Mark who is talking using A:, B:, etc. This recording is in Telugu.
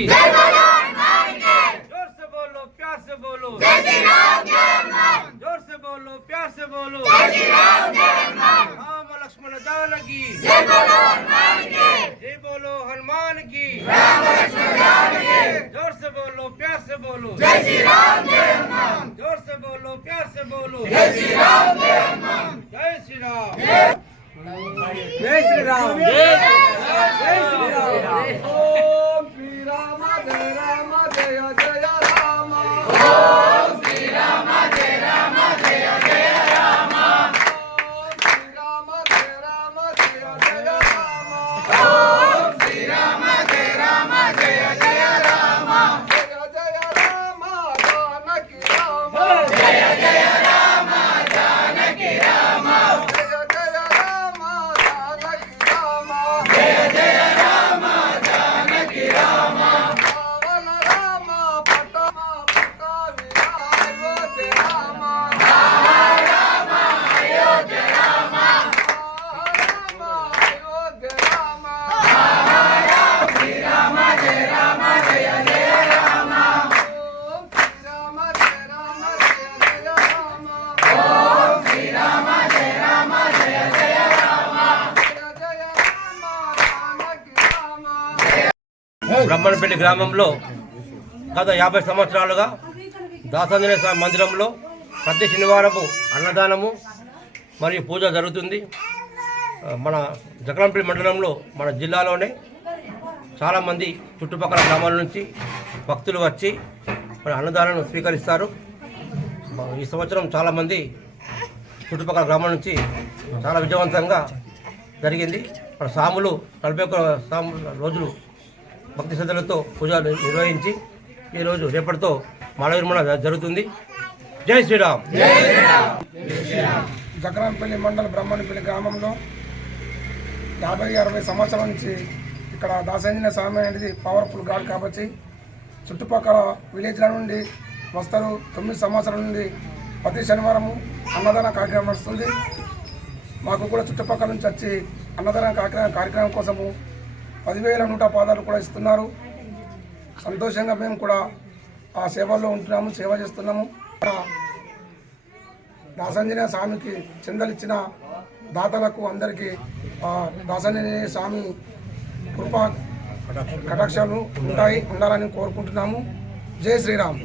A: की जय बोलो हनुमान की जोर से बोलो प्यार से बोलो जय श्री राम जय हनुमान
B: जोर से बोलो प्यार से बोलो जय श्री राम जय हनुमान राम लक्ष्मण जानकी जय बोलो हनुमान की जय बोलो हनुमान की राम लक्ष्मण जानकी जोर से बोलो प्यार से बोलो जय श्री राम जय हनुमान जोर से बोलो प्यार से बोलो जय श्री राम जय हनुमान जय श्री राम जय श्री राम जय श्री राम
A: బ్రహ్మణపల్లి గ్రామంలో గత యాభై సంవత్సరాలుగా దాసాంజనేయ స్వామి మందిరంలో ప్రతి శనివారము అన్నదానము మరియు పూజ జరుగుతుంది. మన జగరంపల్లి మండలంలో మన జిల్లాలోనే చాలామంది చుట్టుపక్కల గ్రామాల నుంచి భక్తులు వచ్చి మన అన్నదానాన్ని స్వీకరిస్తారు. ఈ సంవత్సరం చాలామంది చుట్టుపక్కల గ్రామాల నుంచి చాలా విజయవంతంగా జరిగింది. మన సాములు నలభై ఒక్క సాము రోజులు భక్తి శ్రద్ధలతో పూజ నిర్వహించి ఈరోజు రేపటితో మాల విరమణ జరుగుతుంది. జై శ్రీరామ్.
B: జగరాంపల్లి మండల బ్రహ్మణపల్లి గ్రామంలో యాభై అరవై సంవత్సరాల నుంచి ఇక్కడ దాసాంజనేయ స్వామి అనేది పవర్ఫుల్ గాడ్ కాబట్టి చుట్టుపక్కల విలేజ్ల నుండి వస్తారు. తొమ్మిది సంవత్సరాల నుండి ప్రతి శనివారము అన్నదాన కార్యక్రమం నడుస్తుంది. మాకు కూడా చుట్టుపక్కల నుంచి వచ్చి అన్నదాన కార్యక్రమం కార్యక్రమం కోసము పదివేల నూట పాదాలు కూడా ఇస్తున్నారు. సంతోషంగా మేము కూడా ఆ సేవల్లో ఉంటున్నాము సేవ చేస్తున్నాము. దాసాంజనేయ స్వామికి చెందలిచ్చిన దాతలకు అందరికీ ఆ, దాసాంజనేయ స్వామి కృప కటాక్షాలు ఉంటాయి ఉండాలని కోరుకుంటున్నాము. జై శ్రీరామ్.